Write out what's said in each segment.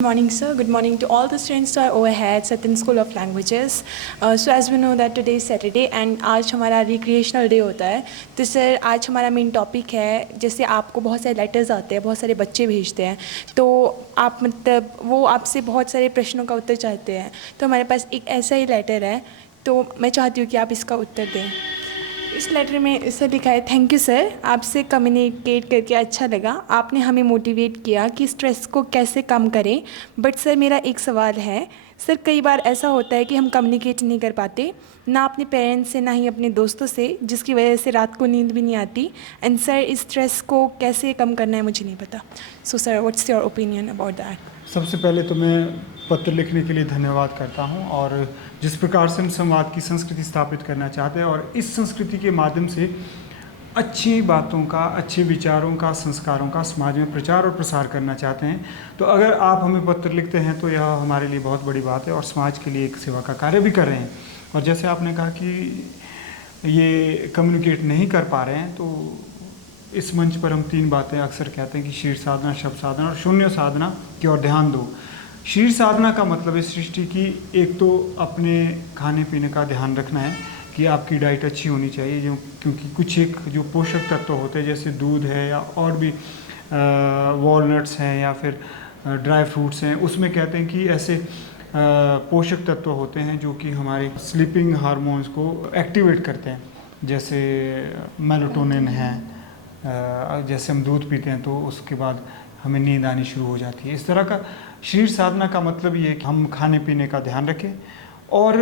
Good morning, sir. Good morning to all the students who are over here at Satin School of Languages. So as we know that today is Saturday and आज हमारा recreational day होता है. तो sir आज हमारा main topic है, जैसे आपको बहुत सारे लेटर्स आते हैं, बहुत सारे बच्चे भेजते हैं, तो आप मतलब वो आपसे बहुत सारे प्रश्नों का उत्तर चाहते हैं. तो हमारे पास एक ऐसा ही लेटर है, तो मैं चाहती हूँ कि आप इसका उत्तर दें. इस लेटर में इसे लिखा है, थैंक यू सर, आपसे कम्युनिकेट करके अच्छा लगा. आपने हमें मोटिवेट किया कि स्ट्रेस को कैसे कम करें. बट सर मेरा एक सवाल है. सर कई बार ऐसा होता है कि हम कम्युनिकेट नहीं कर पाते, ना अपने पेरेंट्स से ना ही अपने दोस्तों से, जिसकी वजह से रात को नींद भी नहीं आती. एंड सर इस स्ट्रेस को कैसे कम करना है मुझे नहीं पता. So sir what's your opinion about that. सबसे पहले तो मैं पत्र लिखने के लिए धन्यवाद करता हूं, और जिस प्रकार से हम संवाद की संस्कृति स्थापित करना चाहते हैं और इस संस्कृति के माध्यम से अच्छी बातों का, अच्छे विचारों का, संस्कारों का समाज में प्रचार और प्रसार करना चाहते हैं, तो अगर आप हमें पत्र लिखते हैं तो यह हमारे लिए बहुत बड़ी बात है और समाज के लिए एक सेवा का कार्य भी कर रहे हैं. और जैसे आपने कहा कि ये कम्युनिकेट नहीं कर पा रहे हैं, तो इस मंच पर हम 3 बातें अक्सर कहते हैं कि शीर्ष साधना, शब्द साधना और शून्य साधना की ओर ध्यान दो. शीर्ष साधना का मतलब है सृष्टि की, एक तो अपने खाने पीने का ध्यान रखना है कि आपकी डाइट अच्छी होनी चाहिए, जो क्योंकि कुछ एक जो पोषक तत्व होते हैं जैसे दूध है या और भी वॉलनट्स हैं या फिर ड्राई फ्रूट्स हैं, उसमें कहते हैं कि ऐसे पोषक तत्व होते हैं जो कि हमारे स्लीपिंग हार्मोन्स को एक्टिवेट करते हैं, जैसे मेलाटोनिन है. जैसे हम दूध पीते हैं तो उसके बाद हमें नींद आनी शुरू हो जाती है. इस तरह का शरीर साधना का मतलब ये है कि हम खाने पीने का ध्यान रखें और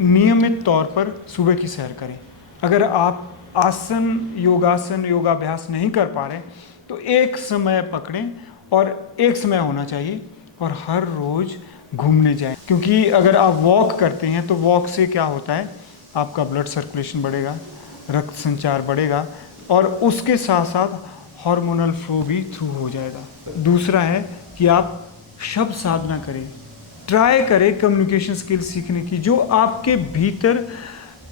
नियमित तौर पर सुबह की सैर करें. अगर आप आसन, योगासन, योगाभ्यास नहीं कर पा रहे तो एक समय पकड़ें, और एक समय होना चाहिए, और हर रोज़ घूमने जाएं. क्योंकि अगर आप वॉक करते हैं तो वॉक से क्या होता है, आपका ब्लड सर्कुलेशन बढ़ेगा, रक्त संचार बढ़ेगा, और उसके साथ साथ हार्मोनल फ्लो भी थ्रू हो जाएगा. दूसरा है कि आप शब्द साधना करें, ट्राई करें कम्युनिकेशन स्किल सीखने की. जो आपके भीतर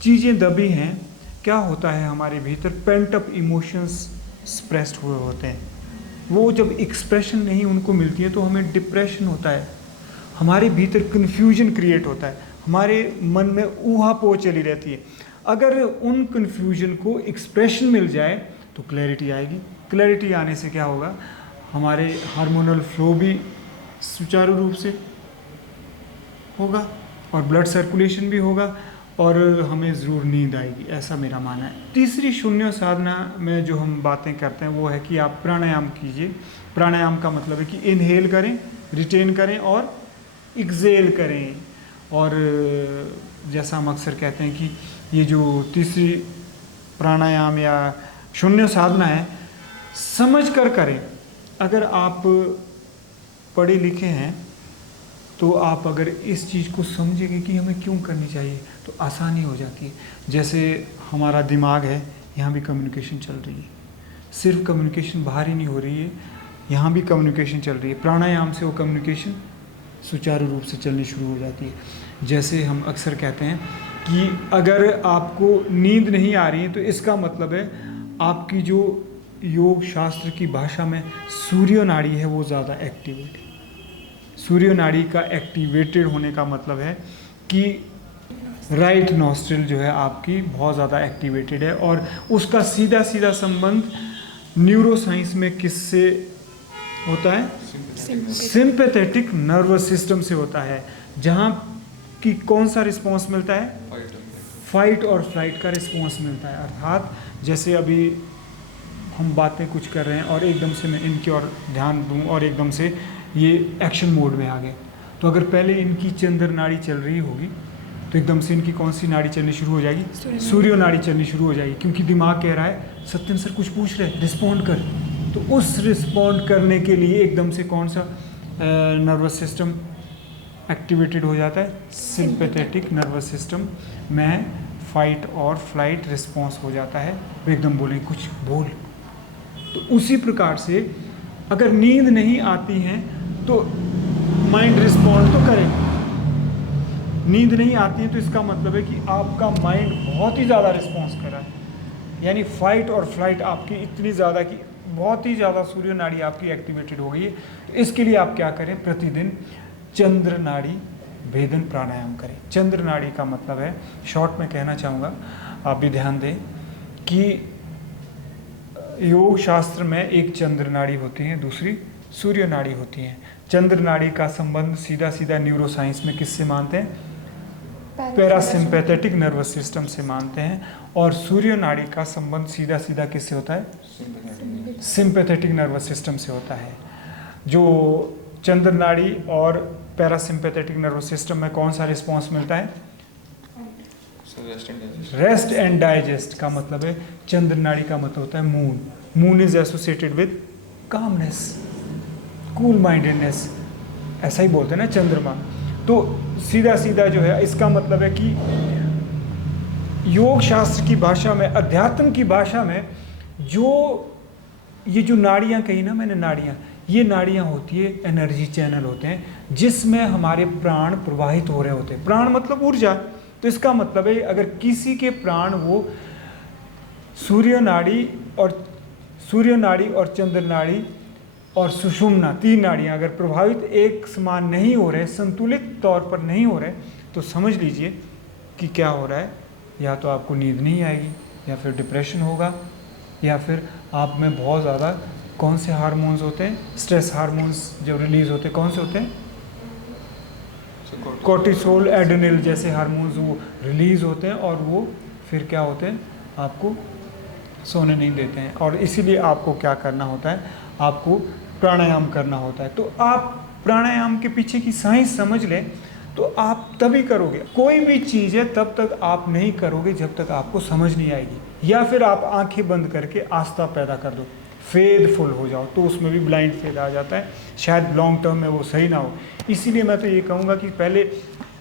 चीज़ें दबी हैं, क्या होता है हमारे भीतर पेंट अप इमोशंस एक्सप्रेस्ड हुए होते हैं, वो जब एक्सप्रेशन नहीं उनको मिलती है तो हमें डिप्रेशन होता है, हमारे भीतर कन्फ्यूजन क्रिएट होता है, हमारे मन में ऊहापोह चली रहती है. अगर उन कन्फ्यूजन को एक्सप्रेशन मिल जाए तो क्लैरिटी आएगी. क्लैरिटी आने से क्या होगा, हमारे हार्मोनल फ्लो भी सुचारू रूप से होगा और ब्लड सर्कुलेशन भी होगा, और हमें ज़रूर नींद आएगी, ऐसा मेरा मानना है. तीसरी शून्य साधना में जो हम बातें करते हैं वो है कि आप प्राणायाम कीजिए. प्राणायाम का मतलब है कि इनहेल करें, रिटेन करें और एक्सेल करें. और जैसा हम अक्सर कहते हैं कि ये जो तीसरी प्राणायाम या शून्य साधना है, समझ कर करें. अगर आप पढ़े लिखे हैं तो आप अगर इस चीज़ को समझेंगे कि हमें क्यों करनी चाहिए तो आसानी हो जाती है. जैसे हमारा दिमाग है, यहाँ भी कम्युनिकेशन चल रही है, सिर्फ कम्युनिकेशन बाहर ही नहीं हो रही है, यहाँ भी कम्युनिकेशन चल रही है. प्राणायाम से वो कम्युनिकेशन सुचारू रूप से चलनी शुरू हो जाती है. जैसे हम अक्सर कहते हैं कि अगर आपको नींद नहीं आ रही है तो इसका मतलब है आपकी जो योग शास्त्र की भाषा में सूर्य नाड़ी है वो ज़्यादा एक्टिवेट है. सूर्य नाड़ी का एक्टिवेटेड होने का मतलब है कि राइट नॉस्ट्रिल जो है आपकी बहुत ज़्यादा एक्टिवेटेड है, और उसका सीधा सीधा संबंध न्यूरोसाइंस में किससे होता है, सिंपैथेटिक नर्वस सिस्टम से होता है, जहाँ की कौन सा रिस्पॉन्स मिलता है, फाइट और फ्लाइट का रिस्पॉन्स मिलता है. अर्थात जैसे अभी हम बातें कुछ कर रहे हैं और एकदम से मैं इनकी ओर ध्यान दूं और एकदम से ये एक्शन मोड में आ गए, तो अगर पहले इनकी चंद्र नाड़ी चल रही होगी तो एकदम से इनकी कौन सी नाड़ी चलनी शुरू हो जाएगी, सूर्य नाड़ी चलनी शुरू हो जाएगी. क्योंकि दिमाग कह रहा है सत्यन सर कुछ पूछ रहे, रिस्पॉन्ड कर. तो उस रिस्पॉन्ड करने के लिए एकदम से कौन सा नर्वस सिस्टम एक्टिवेटेड हो जाता है, सिंपैथेटिक नर्वस सिस्टम में फाइट और फ्लाइट रिस्पॉन्स हो जाता है. वो एकदम बोले कुछ बोल. तो उसी प्रकार से अगर नींद नहीं आती है तो माइंड रिस्पॉन्ड तो करे. नींद नहीं आती है तो इसका मतलब है कि आपका माइंड बहुत ही ज़्यादा रिस्पॉन्स कर रहा है, यानी फाइट और फ्लाइट आपकी इतनी ज़्यादा कि बहुत ही ज़्यादा सूर्य नाड़ी आपकी एक्टिवेटेड हो गई है। तो इसके लिए आप क्या करें, प्रतिदिन चंद्र नाड़ी भेदन प्राणायाम करें। चंद्र नाड़ी का मतलब है, शॉर्ट में कहना चाहूँगा, आप भी ध्यान दें कि योग शास्त्र में एक चंद्र नाड़ी होती है, दूसरी सूर्य नाड़ी होती है। चंद्र नाड़ी का संबंध सीधा सीधा न्यूरोसाइंस में किससे मानते हैं, पैरासिम्पैथेटिक नर्वस सिस्टम से मानते हैं। और सूर्य नाड़ी का संबंध सीधा सीधा किससे होता है, सिंपैथेटिक नर्वस सिस्टम से होता है। जो चंद्र नाड़ी और पैरासिम्पैथेटिक नर्वस सिस्टम में कौन सा रिस्पॉन्स मिलता है, रेस्ट एंड डाइजेस्ट का मतलब है। चंद्र नाड़ी का मतलब होता है moon. Moon is associated with calmness, cool mindedness, ऐसा ही बोलते हैं ना चंद्रमा। तो सीधा सीधा जो है इसका मतलब है कि योग शास्त्र की भाषा में, अध्यात्म की भाषा में, जो ये जो नाड़ियाँ कही ना मैंने, नाड़ियाँ, ये नाड़ियाँ होती है, एनर्जी चैनल होते हैं जिसमें हमारे प्राण प्रवाहित हो रहे होते हैं। प्राण मतलब ऊर्जा। तो इसका मतलब है अगर किसी के प्राण वो सूर्य नाड़ी और चंद्र नाड़ी और सुषुम्ना, 3 नाड़ियाँ अगर प्रभावित एक समान नहीं हो रहे, संतुलित तौर पर नहीं हो रहे, तो समझ लीजिए कि क्या हो रहा है, या तो आपको नींद नहीं आएगी, या फिर डिप्रेशन होगा, या फिर आप में बहुत ज़्यादा कौन से हार्मोन्स होते हैं, स्ट्रेस हार्मोन्स जो रिलीज होते हैं, कौन से होते हैं, कोर्टिसोल, एड्रेनल जैसे हार्मोन्स वो रिलीज होते हैं, और वो फिर क्या होते हैं, आपको सोने नहीं देते हैं। और इसीलिए आपको क्या करना होता है, आपको प्राणायाम करना होता है। तो आप प्राणायाम के पीछे की साइंस समझ लें तो आप तभी करोगे। कोई भी चीज़ है तब तक आप नहीं करोगे जब तक आपको समझ नहीं आएगी, या फिर आप आंखें बंद करके आस्था पैदा कर दो, फेथफुल हो जाओ, तो उसमें भी ब्लाइंड फेथ आ जाता है, शायद लॉन्ग टर्म में वो सही ना हो। इसीलिए मैं तो ये कहूँगा कि पहले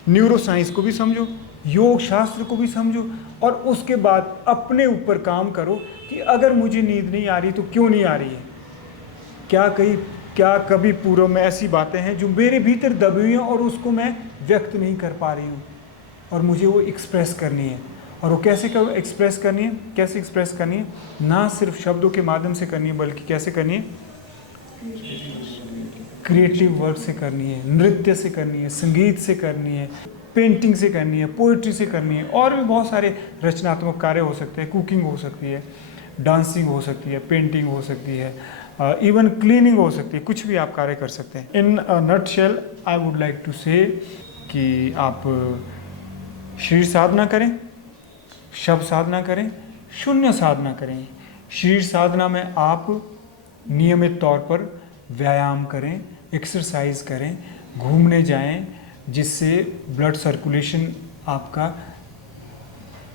न्यूरो साइंस को भी समझो, योग शास्त्र को भी समझो, और उसके बाद अपने ऊपर काम करो कि अगर मुझे नींद नहीं आ रही तो क्यों नहीं आ रही है। क्या कभी पूर्व में ऐसी बातें हैं जो मेरे भीतर दबी हुई हैं और उसको मैं व्यक्त नहीं कर पा रही हूँ, और मुझे वो एक्सप्रेस करनी है। और वो कैसे एक्सप्रेस करनी है, ना सिर्फ शब्दों के माध्यम से करनी है, बल्कि कैसे करनी है, क्रिएटिव वर्क से करनी है, नृत्य से करनी है, संगीत से करनी है, पेंटिंग से करनी है, पोइट्री से करनी है, और भी बहुत सारे रचनात्मक कार्य हो सकते हैं। कुकिंग हो सकती है, डांसिंग हो सकती है, पेंटिंग हो सकती है, इवन क्लीनिंग हो सकती है, कुछ भी आप कार्य कर सकते हैं। In nutshell I would like to say कि आप शरीर साधना करें, शब्द साधना करें, शून्य साधना करें। शरीर साधना में आप नियमित तौर पर व्यायाम करें, एक्सरसाइज करें, घूमने जाएं, जिससे ब्लड सर्कुलेशन आपका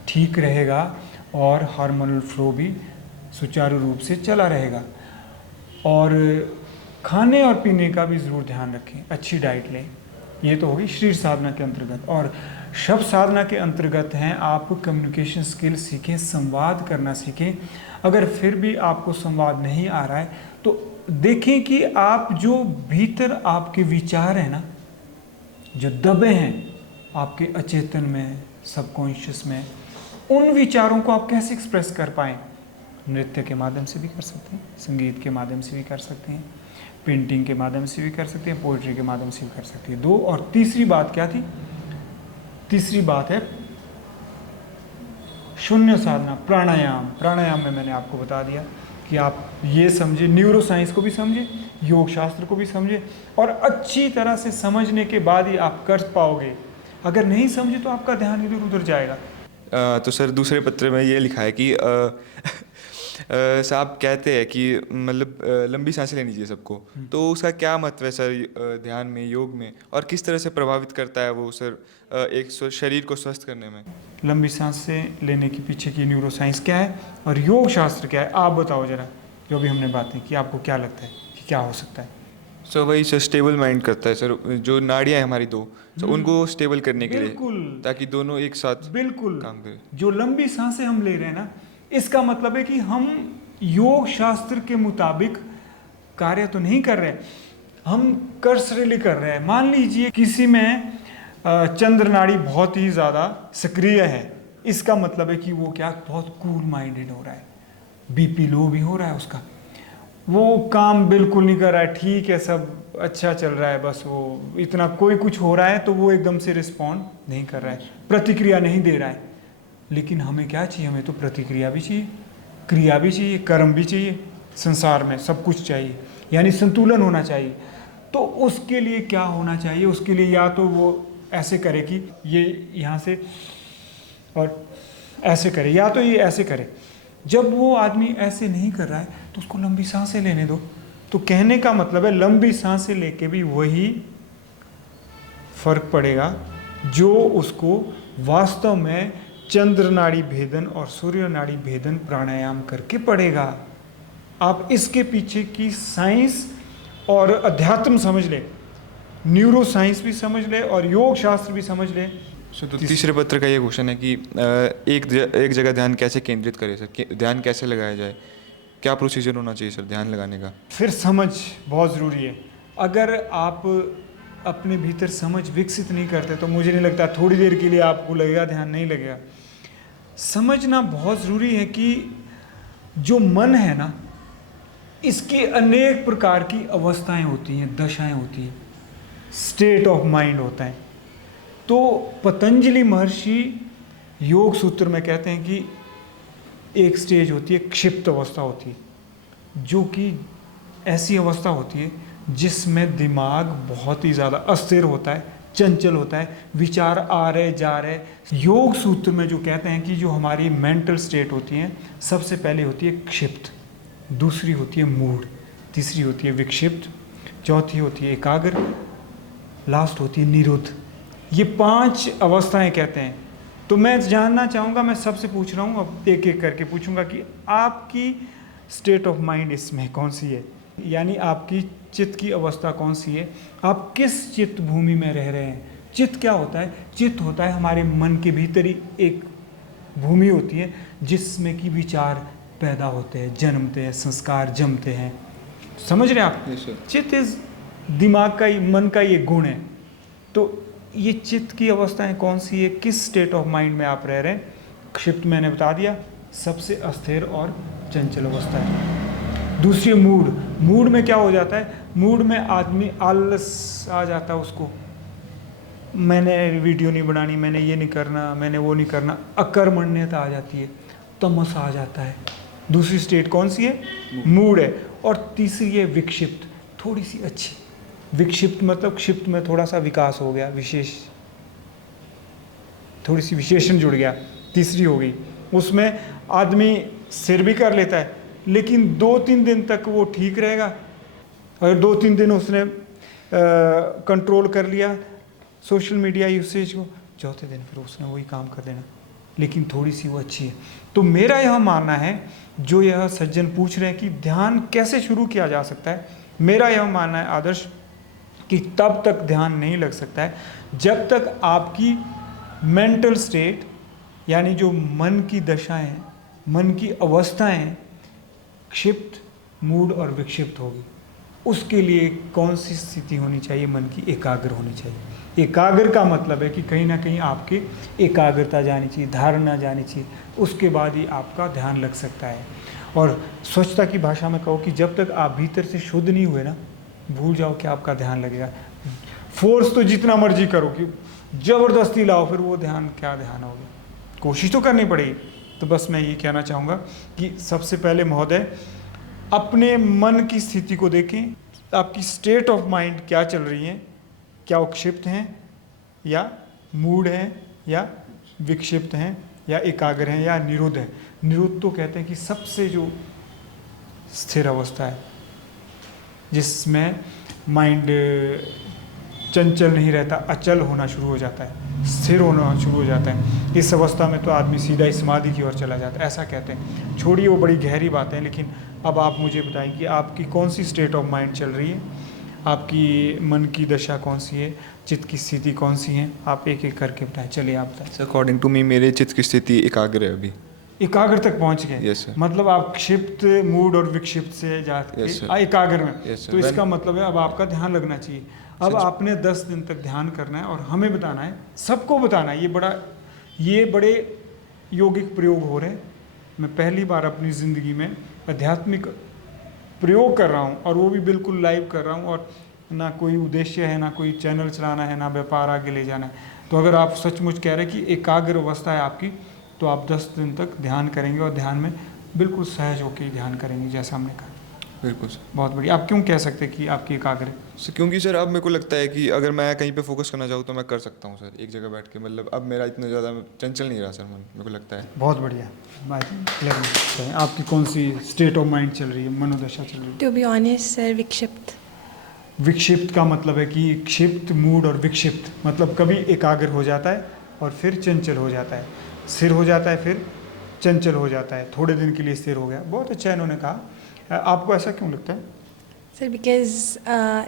ठीक रहेगा और हार्मोनल फ्लो भी सुचारू रूप से चला रहेगा। और खाने और पीने का भी ज़रूर ध्यान रखें, अच्छी डाइट लें। ये तो होगी शरीर साधना के अंतर्गत। और शब्द साधना के अंतर्गत हैं आप कम्युनिकेशन स्किल सीखें, संवाद करना सीखें। अगर फिर भी आपको संवाद नहीं आ रहा है तो देखें कि आप जो भीतर आपके विचार हैं ना, जो दबे हैं आपके अचेतन में, सबकॉन्शियस में, उन विचारों को आप कैसे एक्सप्रेस कर पाएँ। नृत्य के माध्यम से भी कर सकते हैं, संगीत के माध्यम से भी कर सकते हैं, पेंटिंग के माध्यम से भी कर सकते हैं, पोइट्री के माध्यम से भी कर सकते हैं। 2 और तीसरी बात क्या थी, तीसरी बात है शून्य साधना, प्राणायाम। प्राणायाम में मैंने आपको बता दिया कि आप ये समझे, न्यूरो साइंस को भी समझे, योग शास्त्र को भी समझे, और अच्छी तरह से समझने के बाद ही आप कर पाओगे। अगर नहीं समझे तो आपका ध्यान इधर उधर जाएगा। तो सर दूसरे पत्र में ये लिखा है कि साहब कहते हैं कि मतलब लंबी सांसें लेनी चाहिए सबको, तो उसका क्या महत्व है सर ध्यान में, योग में, और किस तरह से प्रभावित करता है वो सर एक शरीर को स्वस्थ करने में। लंबी सांसें लेने के पीछे की न्यूरो साइंस क्या है और योग शास्त्र क्या है, आप बताओ जरा। जो भी हमने बातें की, आपको क्या लगता है कि क्या हो सकता है। सर वही सर स्टेबल माइंड करता है सर, जो नाड़ियाँ हैं हमारी 2, तो उनको स्टेबल करने के लिए, ताकि दोनों एक साथ बिल्कुल काम करें। जो लंबी सांसें हम ले रहे हैं ना, इसका मतलब है कि हम योग शास्त्र के मुताबिक कार्य तो नहीं कर रहे, हम कर्सरली कर रहे हैं। मान लीजिए किसी में चंद्र नाड़ी बहुत ही ज़्यादा सक्रिय है, इसका मतलब है कि वो क्या बहुत कूल माइंडेड हो रहा है, बीपी लो भी हो रहा है उसका, वो काम बिल्कुल नहीं कर रहा है, ठीक है सब अच्छा चल रहा है, बस वो इतना कोई कुछ हो रहा है तो वो एकदम से रिस्पॉन्ड नहीं कर रहा है, प्रतिक्रिया नहीं दे रहा है। लेकिन हमें क्या चाहिए? हमें तो प्रतिक्रिया भी चाहिए, क्रिया भी चाहिए, कर्म भी चाहिए, संसार में सब कुछ चाहिए, यानी संतुलन होना चाहिए। तो उसके लिए क्या होना चाहिए? उसके लिए या तो वो ऐसे करे कि ये यहाँ से और ऐसे करे, या तो ये ऐसे करे। जब वो आदमी ऐसे नहीं कर रहा है तो उसको लंबी सांसें लेने दो। तो कहने का मतलब है लंबी सांसें लेके भी वही फर्क पड़ेगा जो उसको वास्तव में चंद्र नाड़ी भेदन और सूर्य नाड़ी भेदन प्राणायाम करके पड़ेगा। आप इसके पीछे की साइंस और अध्यात्म समझ ले, न्यूरो साइंस भी समझ ले और योग शास्त्र भी समझ ले। तो तीसरे पत्र का ये क्वेश्चन है कि एक जगह ध्यान कैसे केंद्रित करें सर, ध्यान कैसे लगाया जाए, क्या प्रोसीजर होना चाहिए सर ध्यान लगाने का? फिर समझ बहुत ज़रूरी है। अगर आप अपने भीतर समझ विकसित नहीं करते तो मुझे नहीं लगता थोड़ी देर के लिए आपको लगेगा ध्यान नहीं लगेगा। समझना बहुत ज़रूरी है कि जो मन है ना, इसकी अनेक प्रकार की अवस्थाएं होती हैं, दशाएं होती हैं, स्टेट ऑफ माइंड होता है। तो पतंजलि महर्षि योग सूत्र में कहते हैं कि एक स्टेज होती है क्षिप्त अवस्था होती है, जो कि ऐसी अवस्था होती है जिसमें दिमाग बहुत ही ज़्यादा अस्थिर होता है, चंचल होता है, विचार आ रहे जा रहे। योग सूत्र में जो कहते हैं कि जो हमारी मेंटल स्टेट होती है, सबसे पहले होती है क्षिप्त, दूसरी होती है मूढ़, तीसरी होती है विक्षिप्त, चौथी होती है एकाग्र, लास्ट होती है निरुद्ध। ये 5 अवस्थाएं कहते हैं। तो मैं जानना चाहूँगा, मैं सबसे पूछ रहा हूँ, अब एक एक करके पूछूंगा कि आपकी स्टेट ऑफ माइंड इसमें कौन सी है, यानी आपकी चित्त की अवस्था कौन सी है, आप किस चित्त भूमि में रह रहे हैं। चित्त क्या होता है? चित्त होता है हमारे मन के भीतर ही एक भूमि होती है जिसमें कि विचार पैदा होते हैं, जन्मते हैं, संस्कार जमते हैं। समझ रहे हैं आप? चित्त इज दिमाग का ही, मन का ये गुण है। तो ये चित्त की अवस्थाएं कौन सी है, किस स्टेट ऑफ माइंड में आप रह रहे हैं? क्षिप्त मैंने बता दिया, सबसे अस्थिर और चंचल अवस्था है। दूसरी मूड। मूड में क्या हो जाता है? मूड में आदमी आलस आ जाता है, उसको मैंने वीडियो नहीं बनानी, मैंने ये नहीं करना, मैंने वो नहीं करना, अकर्मण्यता आ जाती है, तमस आ जाता है। दूसरी स्टेट कौन सी है? मूड है। और तीसरी है विक्षिप्त, थोड़ी सी अच्छी। विक्षिप्त मतलब क्षिप्त में थोड़ा सा विकास हो गया, विशेष, थोड़ी सी विशेषण जुड़ गया, तीसरी हो गई। उसमें आदमी सिर भी कर लेता है, लेकिन 2-3 दिन तक वो ठीक रहेगा। अगर 2-3 दिन उसने कंट्रोल कर लिया सोशल मीडिया यूसेज को, चौथे दिन फिर उसने वही काम कर देना, लेकिन थोड़ी सी वो अच्छी है। तो मेरा यह मानना है, जो यह सज्जन पूछ रहे हैं कि ध्यान कैसे शुरू किया जा सकता है, मेरा यह मानना है आदर्श कि तब तक ध्यान नहीं लग सकता है जब तक आपकी मेंटल स्टेट, यानी जो मन की दशाएं हैं, मन की अवस्थाएं हैं, क्षिप्त, मूढ़ और विक्षिप्त होगी। उसके लिए कौन सी स्थिति होनी चाहिए? मन की एकाग्र होनी चाहिए। एकाग्र का मतलब है कि कहीं ना कहीं आपकी एकाग्रता जानी चाहिए, धारणा जानी चाहिए, उसके बाद ही आपका ध्यान लग सकता है। और स्वच्छता की भाषा में कहो कि जब तक आप भीतर से शुद्ध नहीं हुए ना, भूल जाओ कि आपका ध्यान लगेगा। फोर्स तो जितना मर्जी करो, कि ज़बरदस्ती लाओ, फिर वो ध्यान क्या ध्यान होगा, कोशिश तो करनी पड़ेगी। तो बस मैं ये कहना चाहूँगा कि सबसे पहले महोदय अपने मन की स्थिति को देखें, आपकी स्टेट ऑफ माइंड क्या चल रही है, क्या वो क्षिप्त हैं या मूढ़ हैं या विक्षिप्त हैं या एकाग्र हैं या निरुद्ध हैं। निरुद्ध तो कहते हैं कि सबसे जो स्थिर अवस्था है, जिसमें माइंड चंचल नहीं रहता, अचल होना शुरू हो जाता है, स्थिर होना शुरू हो जाता है। इस अवस्था में तो आदमी सीधा ही समाधि की ओर चला जाता है, ऐसा कहते हैं। छोड़िए वो बड़ी गहरी बात है, लेकिन अब आप मुझे बताएं कि आपकी कौन सी स्टेट ऑफ माइंड चल रही है, आपकी मन की दशा कौन सी है, चित्त की स्थिति कौन सी है, आप एक एक करके बताएं। चलिए आप बताएं। सर अकॉर्डिंग टू मी मेरे चित्त की स्थिति एकाग्र है अभी। एकाग्र तक पहुंच गए? Yes, sir. मतलब आप क्षिप्त, मूड और विक्षिप्त से जाके Yes, sir. एकाग्र में। Yes, sir. तो इसका मतलब है अब आपका ध्यान लगना चाहिए। अब आपने 10 दिन तक ध्यान करना है और हमें बताना है, सबको बताना है। ये बड़े यौगिक प्रयोग हो रहे हैं। मैं पहली बार अपनी ज़िंदगी में आध्यात्मिक प्रयोग कर रहा हूँ और वो भी बिल्कुल लाइव कर रहा हूँ, और ना कोई उद्देश्य है, ना कोई चैनल चलाना है, ना व्यापार आगे ले जाना है। तो अगर आप सचमुच कह रहे हैं कि एकाग्र अवस्था है आपकी, तो आप 10 दिन तक ध्यान करेंगे और ध्यान में बिल्कुल सहज होकर ध्यान करेंगे, जैसा हमने कहा। बिल्कुल सर। बहुत बढ़िया। आप क्यों कह सकते हैं कि आपकी एकाग्र है? क्योंकि सर अब मेरे को लगता है कि अगर मैं कहीं पे फोकस करना चाहूँ तो मैं कर सकता हूँ सर, एक जगह बैठ के। मतलब अब मेरा इतना ज़्यादा चंचल नहीं रहा सर मन, मेरे को लगता है। बहुत बढ़िया। क्लियर। आपकी कौन सी स्टेट ऑफ माइंड चल रही है, मनोदशा चल रही है? टू बी ऑनेस्ट सर, विक्षिप्त। विक्षिप्त का मतलब है कि क्षिप्त मूड, और विक्षिप्त मतलब कभी एकाग्र हो जाता है और फिर चंचल हो जाता है, स्थिर हो जाता है फिर चंचल हो जाता है, थोड़े दिन के लिए स्थिर हो गया। बहुत अच्छा इन्होंने कहा। आपको ऐसा क्यों लगता है? Sir because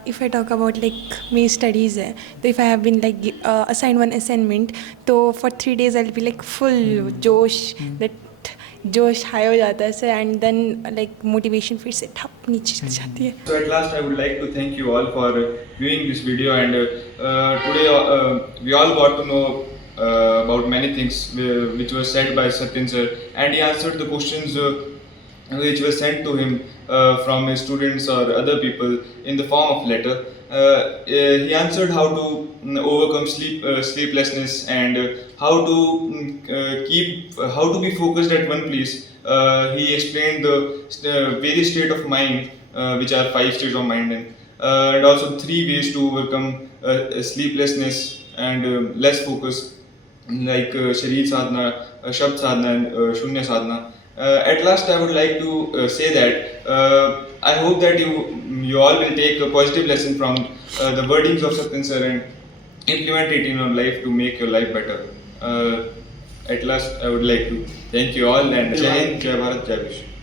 if I talk about like मेरी स्टडीज़ है, तो if I have been like assign one assignment, तो for 3 days I will be like full जोश, दैट जोश हाई हो जाता है sir, and then like motivation फिर से ठप नीचे चली जाती है। So at last, I would like to thank you all for viewing this video, and today we all got to know about many things which were said by Satyan sir, and he answered the questions which were sent to him from his students or other people in the form of letter. He answered how to overcome sleeplessness, and how to how to be focused at one place. He explained the various state of mind, which are 5 states of mind, and also 3 ways to overcome sleeplessness and less focus, like Sharir Sadhana, Shabd Sadhana, and Shunya Sadhana. At last, I would like to say that I hope that you all will take a positive lesson from the wordings of Satyan sir and implement it in your life to make your life better. At last, I would like to thank you all, and Jai Hind, Jai Bharat, Jai Vishnu.